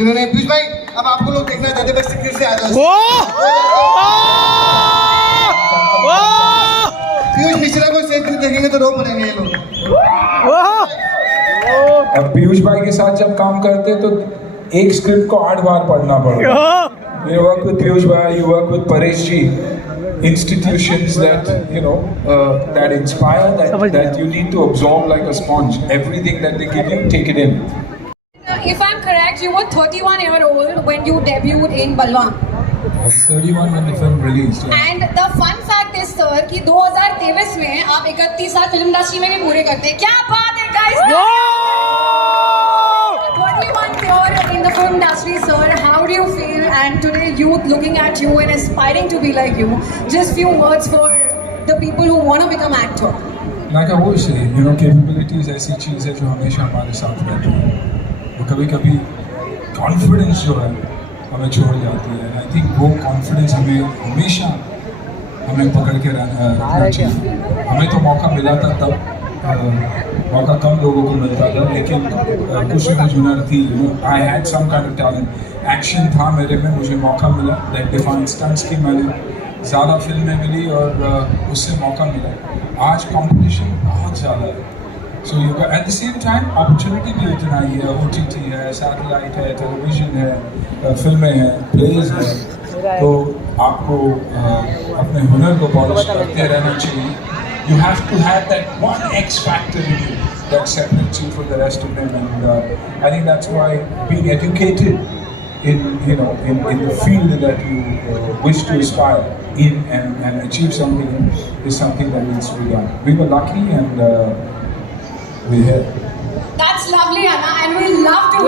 जिन्होंने पीयूष भाई अब आपको लोग देखना चाहते बस सिक्योर से आ जाओ। पीयूष मिश्रा को स्टेज पे देखेंगे तो रो पड़ेंगे ये लोग। अब पीयूष भाई के साथ जब काम करते तो एक स्क्रिप्ट को 8 बार पढ़ना पड़ता। You work with Piyush Bhai, you work with Paresh ji, institutions that that inspire, that you need to absorb like a sponge. Everything that they give you, take it in. If I'm correct, you were 31-year-old when you debuted in Balwan. I was 31 when the film released. Yeah. And the fun fact is, sir, कि 2023 में आप 31 साल film industry में भी पूरे करते हैं। क्या बात है, guys! 31 years in the film industry, sir. How do you feel? And today, youth looking at you and aspiring to be like you. Just few words for the people who want to become actor. Like I always say, capabilities ऐसी चीज़ है जो हमेशा हमारे साथ रहती है। और कभी-कभी confidence जो है हमें छोड़ जाती है। I think वो confidence हमेशा हमें पकड़ के रखना चाहिए। हमें तो मौका मिला था तब, मौका कम लोगों को मिलता था, लेकिन कुछ न कुछ हुनर थी। I had some kind of talent. Action था मेरे में, मुझे मौका मिला। दैट डिफाइन स्टंट्स की मैंने ज़्यादा फिल्में मिली और उससे मौका मिला। आज कंपटीशन बहुत ज़्यादा है, so at the same time opportunity भी उतना ही है। OTT है, सैटेलाइट है, टेलीविज़न है, फिल्में हैं, प्लेज है। तो आपको अपने हुनर को पॉलिश करते रहना चाहिए। You have to have that one X factor in you that separates you from the rest of them, and I think that's why being educated in the field that you wish to aspire in and achieve something in is something that needs to be done. We were lucky, and we're here. That's lovely, Anna, and we love to.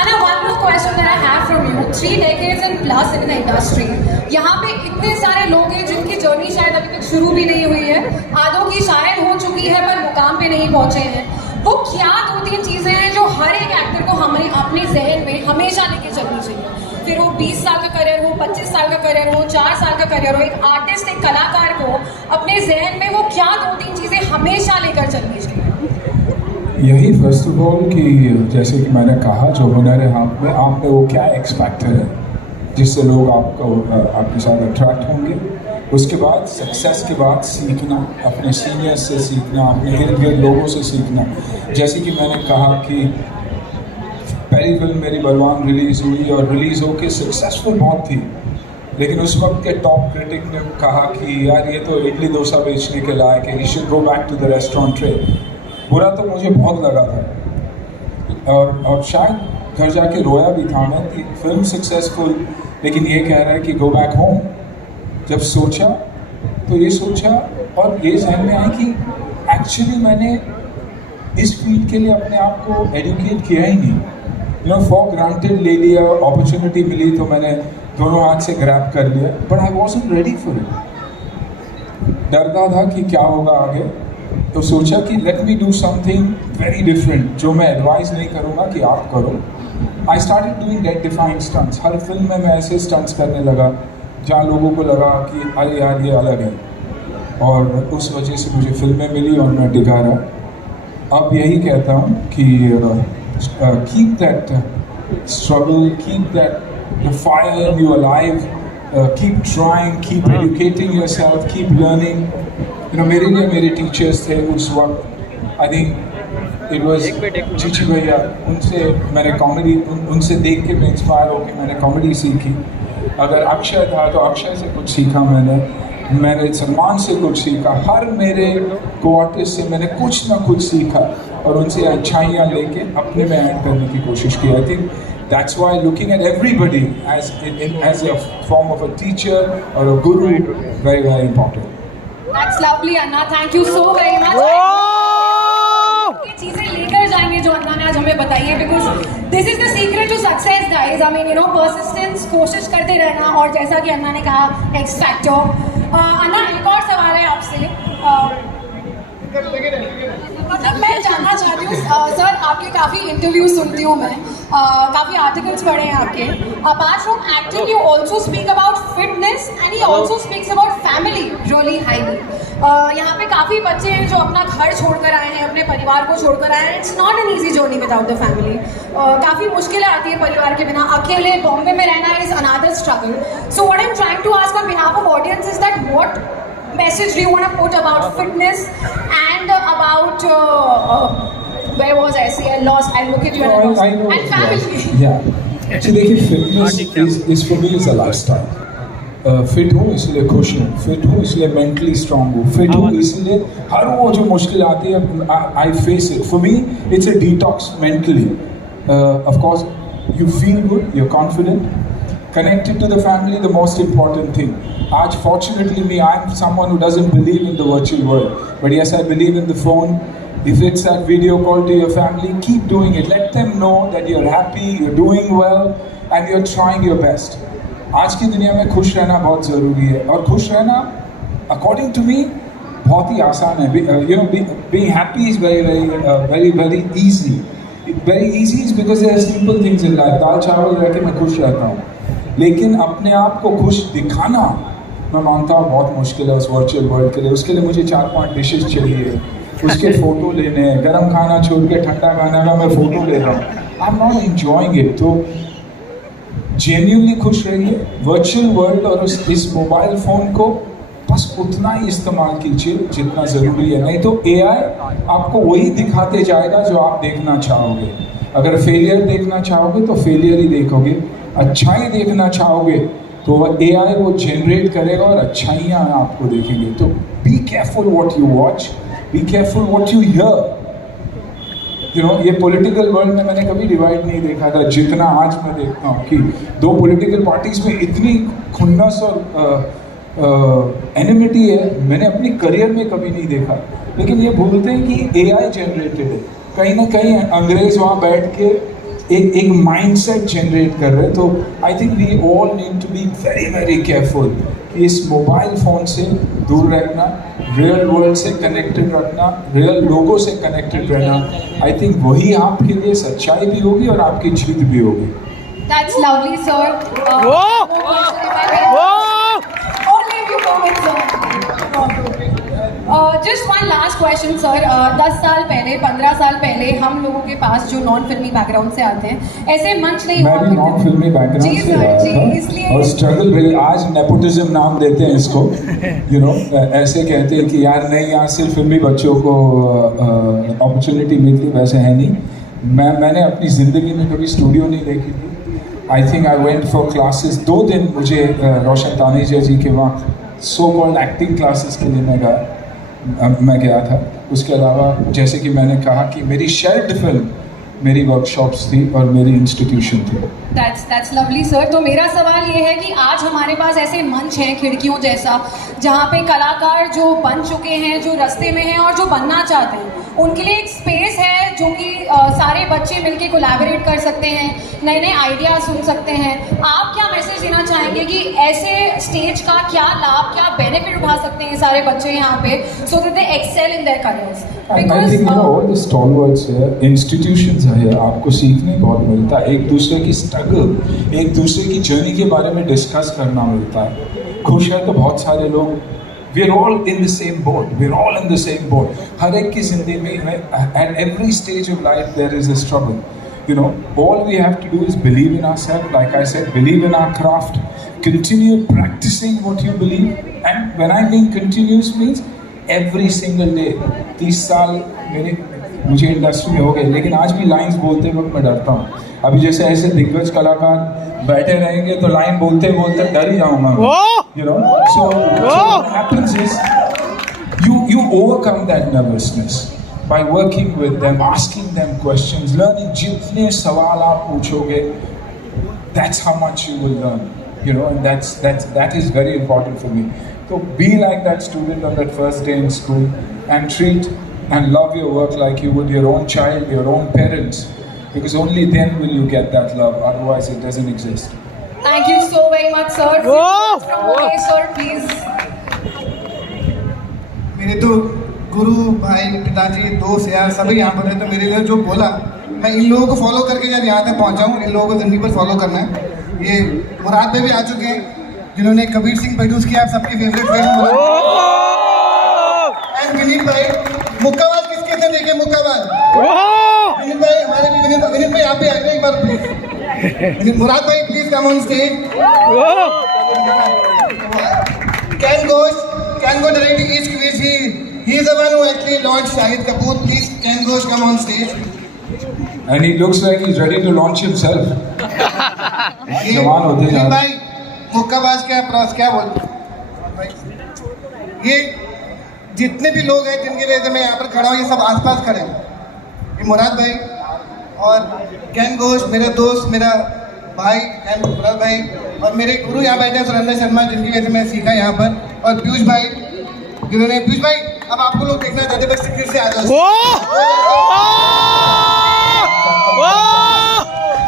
Anna, one more question that I have from you. 3 decades and plus in the industry. यहाँ पे इतने सारे लोग हैं जिनकी journey शायद अभी तक शुरू भी नहीं हुई है, आधों की शायद हो चुकी है पर मुकाम पे नहीं पहुंचे हैं। वो क्या 2-3 चीजें हैं जो हर एक एक्टर को हमारे अपने जहन में हमेशा लेके चलनी चाहिए? फिर वो 20 साल का करियर हो, 25 साल का करियर हो, 4 साल का करियर हो, एक आर्टिस्ट, एक कलाकार को अपने जहन में वो क्या 2-3 चीजें हमेशा लेकर चलनी चाहिए? यही फर्स्ट ऑफ ऑल कि जैसे कि मैंने कहा, जो हुनर है आप में वो क्या एक्स फैक्टर है जिससे लोग आपके साथ अट्रैक्ट होंगे। उसके बाद सक्सेस के बाद सीखना, अपने सीनियर्स से सीखना, अपने इर्द गिर्द लोगों से सीखना। जैसे कि मैंने कहा कि पहली फिल्म मेरी बलवान रिलीज़ हुई और रिलीज़ होके सक्सेसफुल बहुत थी, लेकिन उस वक्त के टॉप क्रिटिक ने कहा कि यार ये तो इडली डोसा बेचने के लायक है, you should go back to the restaurant trade. बुरा तो मुझे बहुत लगा था और शायद घर जाके रोया भी था मैं कि फिल्म सक्सेसफुल, लेकिन ये कह रहा है कि गो बैक होम। जब सोचा तो ये सोचा और ये जहन में आया कि एक्चुअली मैंने इस फील्ड के लिए अपने आप को एजुकेट किया ही नहीं। फॉर ग्रांटेड ले लिया, अपॉर्चुनिटी मिली तो मैंने दोनों हाथ से ग्रैब कर लिया, but I wasn't ready for it. डरता था कि क्या होगा आगे, तो सोचा कि let me do something very different, जो मैं एडवाइस नहीं करूँगा कि आप करो। I started doing death defying stunts. हर फिल्म में मैं ऐसे स्टंट्स करने लगा जहाँ लोगों को लगा कि अरे यार ये अलग है, और उस वजह से मुझे फिल्में मिली और मैं टिका रहा। अब यही कहता हूँ कि keep that struggle, keep that the fire in you alive, keep trying, keep educating yourself, keep learning. मेरे लिए मेरे टीचर्स थे उस वक्त, I think it was Chichi भैया। उनसे मैंने कॉमेडी, उनसे देख के मैं इंस्पायर होकर मैंने कॉमेडी सीखी। अगर अक्षय था तो अक्षय से कुछ सीखा मैंने सलमान से कुछ सीखा। हर मेरे को आर्टिस्ट से मैंने कुछ ना कुछ सीखा और उनसे अच्छाइयाँ लेके अपने में ऐड करने की कोशिश की। I think that's why looking at everybody as a form of a teacher or a guru, very, very important. That's lovely, Anna. Thank you so very much. ये चीजें लेकर जाएंगे जो अन्ना ने आज हमें बताई है, because this is the secret to success, guys. I mean, persistence, कोशिश करते रहना, और जैसा कि अन्ना ने कहा, X factor. अन्ना, एक और सवाल है आपसे। मतलब मैं जानना चाहती हूँ सर, आपके काफ़ी इंटरव्यू सुनती हूँ मैं, काफ़ी आर्टिकल्स पढ़े हैं आपके. Apart from acting you also speak about fitness and he also speaks about family really highly. यहाँ पे काफ़ी बच्चे हैं जो अपना घर छोड़कर आए हैं, अपने परिवार को छोड़कर आए हैं. It's not an easy journey without the family. काफ़ी मुश्किलें आती है परिवार के बिना. अकेले बॉम्बे में रहना is another struggle. So what I am trying to ask on behalf of audience is that what message do you want to put about fitness and about where was I? See, I lost. I look at you and I lost. I know, And family. Yeah. So देखिए, fitness is for me is a lifestyle. Fit हूँ इसलिए खुश हूँ, fit हूँ इसलिए mentally strong हूँ, fit हूँ इसलिए हर वो जो मुश्किल आती है I face it. For me it's a detox mentally. Of course you feel good, you are confident, connected to the family, the most important thing. Aaj, fortunately me, I am someone who doesn't believe in the virtual world, but yes, I believe in the phone. If it's that video call to your family, keep doing it. Let them know that you're happy, you're doing well, and you're trying your best. आज की दुनिया में खुश रहना बहुत ज़रूरी है, और खुश रहना according to me बहुत ही आसान है. You know, being happy is very easy. Very easy is because there are simple things in life. दाल चावल रह के मैं खुश रहता हूँ, लेकिन अपने आप को खुश दिखाना मैं मानता हूँ बहुत मुश्किल है उस वर्चुअल वर्ल्ड के लिए. उसके लिए मुझे 4-5 डिशेस चाहिए, उसके फ़ोटो लेने हैं, गर्म खाना छोड़ के ठंडा खाना का मैं फ़ोटो ले रहा हूँ. I am not enjoying it. तो जेन्युइनली खुश रहिए. वर्चुअल वर्ल्ड और इस मोबाइल फ़ोन को बस उतना ही इस्तेमाल कीजिए जितना ज़रूरी है. नहीं तो AI आपको वही दिखाते जाएगा जो आप देखना चाहोगे. अगर फेलियर देखना चाहोगे तो फेलियर ही देखोगे, अच्छाई देखना चाहोगे तो AI वो जनरेट करेगा और अच्छाइयाँ आपको देखेंगे. तो be careful what you watch, be careful what you here. You know, ये पॉलिटिकल वर्ल्ड में मैंने कभी डिवाइड नहीं देखा था जितना आज मैं देखता हूँ कि दो पॉलिटिकल पार्टीज में इतनी खुन्नस और एनिमिटी है. मैंने अपनी करियर में कभी नहीं देखा. लेकिन ये भूलते हैं कि AI जनरेटेड है. कहीं ना कहीं अंग्रेज वहाँ बैठ के एक माइंडसेट जनरेट कर रहे हैं. तो I think we all need to be very careful कि इस मोबाइल फ़ोन से दूर रखना, रियल वर्ल्ड से कनेक्टेड रखना, रियल लोगों से कनेक्टेड रहना. आई थिंक वही आपके लिए सच्चाई भी होगी और आपकी जीत भी होगी. That's lovely, sir. Only if you comment, sir. Just one last question, sir. 10 साल पहले, 15 साल पहले हम लोगों के पास जो नॉन फिल्मी बैकग्राउंड से आते हैं, ऐसे मंच नहीं हुआ. मैं भी नॉन फिल्मी बैकग्राउंड से आया था और स्ट्रगल रही. आज नेपोटिज्म नाम देते हैं इसको. यू नो, ऐसे कहते हैं कि यार नहीं, यार सिर्फ फिल्मी बच्चों को अपॉर्चुनिटी मिलती, वैसे है नहीं. मैंने अपनी ज़िंदगी में कभी स्टूडियो नहीं देखी थी. I think I went for classes. 2 दिन मुझे रोशन तानेजा जी के वहाँ सो कॉल्ड एक्टिंग क्लासेस के लिए मैं गया था. उसके अलावा जैसे कि मैंने कहा कि मेरी शेल्ड फिल्म मेरी वर्कशॉप्स थी और मेरी इंस्टीट्यूशन थी. That's lovely, sir. तो मेरा सवाल ये है कि आज हमारे पास ऐसे मंच हैं खिड़कियों जैसा, जहाँ पे कलाकार जो बन चुके हैं, जो रास्ते में हैं और जो बनना चाहते हैं, उनके लिए एक स्पेस है जो कि सारे बच्चे मिलके कोलैबोरेट कर सकते हैं, नए नए आइडिया सुन सकते हैं. आप क्या मैसेज देना चाहेंगे कि ऐसे स्टेज का क्या लाभ, क्या बेनिफिट उठा सकते हैं सारे बच्चे यहाँ पे, so that they excel in their careers? I think all the stalwarts here, institutions are here. आपको सीखने बहुत मिलता है. एक दूसरे की स्ट्रगल, एक दूसरे की जर्नी के बारे में डिस्कस करना मिलता है. खुश है तो बहुत सारे लोग. We are all in the same boat. We are all in the same boat. हर एक की जिंदगी में, at every stage of life there is a struggle. You know, all we have to do is believe in ourselves. Like I said, believe in our craft. Continue practicing what you believe. And when I mean continuous means every single day. 30 साल मुझे industry में हो गए, लेकिन आज भी lines बोलते वक्त मैं डरता हूँ. अभी जैसे ऐसे दिग्गज कलाकार बैठे रहेंगे तो लाइन बोलते बोलते डर ही जाऊँगा. You know, so what happens is you overcome that nervousness by working with them, asking them questions, learning. जितने सवाल आप पूछोगे, that's how much you will learn. You know, and that is very important for me. So be like that student on that first day in school and treat and love your work like you would your own child, your own parents, because only then will you get that love. Otherwise, it doesn't exist. Thank you so very much, sir. From Mukesh, sir, please. मैंने तो गुरु भाई पिताजी दोस्त यार सभी यहाँ पर है, तो मेरे लिए जो बोला मैं इन लोगों को फॉलो करके यार यहाँ तक पहुँचा हूँ। इन लोगों को ज़िंदगी पर फॉलो करना है। ये मुराद भाई भी आ चुके हैं जिन्होंने कबीर सिंह प्रोड्यूस किया, आप सबकी फेवरेट फिल्म एंड विनीत भाई। मुक्काबाज किसके थे देखे मुक्काबाज विनीत भाई हमारे भी। विनीत भाई आप भी आ गए एक बार प्लीज। मुराद भाई please come on stage. Can Ghosh directing इश्क विच he is the one who actually launched Shahid Kapoor. Please Ken Ghosh come on stage. And he looks like he's ready to launch himself. जवान होते जा रहे भाई मुक्काबाज क्या बोलते ये जितने भी लोग हैं जिनकी वजह से मैं यहाँ पर खड़ा हूँ, ये सब आसपास खड़े हैं। ये मुराद भाई और कैन घोष मेरा दोस्त, मेरा भाई एंड मुराद भाई, और मेरे गुरु यहाँ बैठे हैं सुरेंद्र शर्मा जिनकी वजह से मैं सीखा यहाँ पर, और पीयूष भाई जिन्होंने। पीयूष भाई अब आपको लोग देखना चाहते बस फिर से आ जाओ।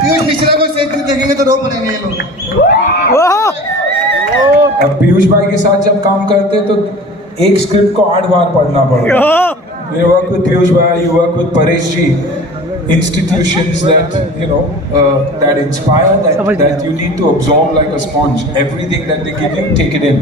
पीयूष मिश्रा को स्टेज पर देखेंगे तो रो पड़ेंगे ये लोग। अब पीयूष भाई के साथ जब काम करते तो एक स्क्रिप्ट को 8 बार पढ़ना पड़ेगा। You work with Piyush Bhai, you work with Paresh ji, institutions that that inspire, that you need to absorb like a sponge. Everything that they give you, take it in.